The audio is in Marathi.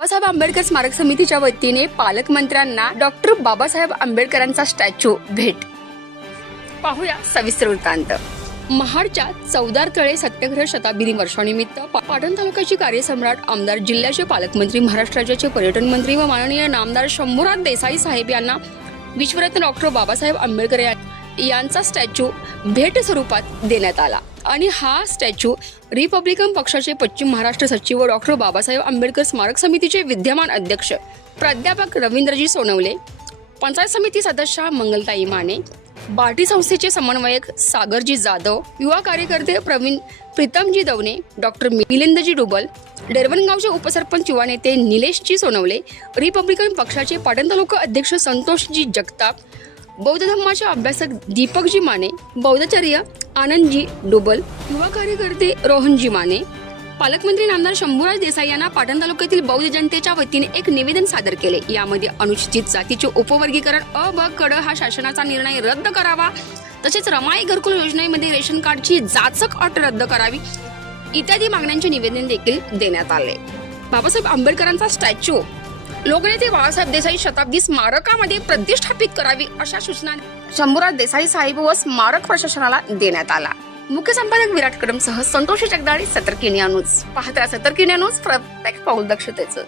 बाबासाहेब आंबेडकर स्मारक समितीच्या वतीने पालकमंत्र्यांना डॉक्टर बाबासाहेब आंबेडकरांचा स्टॅच्यू भेट. पाहूया सविस्तर वृत्तांत. महाडच्या चौदार तळे सत्याग्रह शताब्दी वर्षानिमित्त पाटण तालुक्याची कार्यसम्राट आमदार, जिल्ह्याचे पालकमंत्री, महाराष्ट्र राज्याचे पर्यटन मंत्री व माननीय नामदार शंभूराज देसाई साहेब यांना विश्वरत्न डॉक्टर बाबासाहेब आंबेडकर यांचा स्टॅच्यू भेट स्वरूपात देण्यात आला. आणि हा स्टॅच्यू रिपब्लिकन पक्षाचे पश्चिम महाराष्ट्र सचिव व डॉक्टर बाबासाहेब आंबेडकर स्मारक समितीचे विद्यमान अध्यक्ष प्राध्यापक रवींद्रजी सोनवले, पंचायत समिती सदस्य मंगलताई माने, बार्टी संस्थेचे समन्वयक सागरजी जाधव, युवा कार्यकर्ते प्रीतमजी दवणे, डॉक्टर मिलिंदजी डुबल, डेरवणगावचे उपसरपंच युवा नेते निलेशजी सोनवले, रिपब्लिकन पक्षाचे पाटण तालुका अध्यक्ष संतोषजी जगताप, बौद्ध धर्माचे अभ्यासक दीपकजी माने, बौद्धाचार्य आनंदजी डुबल, युवा कार्यकर्ते रोहनजी माने, पालकमंत्री नामदार शंभूराज देसाई यांना पाटण तालुक्यातील बौद्ध जनतेच्या वतीने एक निवेदन सादर केले. यामध्ये अनुसूचित जातीचे उपवर्गीकरण अ ब क ड हा शासनाचा निर्णय रद्द करावा, तसेच रमाई घरकुल योजनेमध्ये रेशन कार्डची जाचक अट रद्द करावी इत्यादी मागण्यांचे निवेदन देखील देण्यात आले. बाबासाहेब आंबेडकरांचा स्टॅच्यू लोकनेते बाळासाहेब देसाई शताब्दी स्मारकामध्ये प्रतिष्ठापित करावी अशा सूचना शंभूराज देसाई साहेब व स्मारक प्रशासनाला देण्यात आला. मुख्य संपादक विराट कदमसह संतोष जगदाळे, सतर्क इंडिया न्यूज. पाहत राहा सतर्क इंडिया न्यूज, प्रत्येक पाऊल दक्षतेच.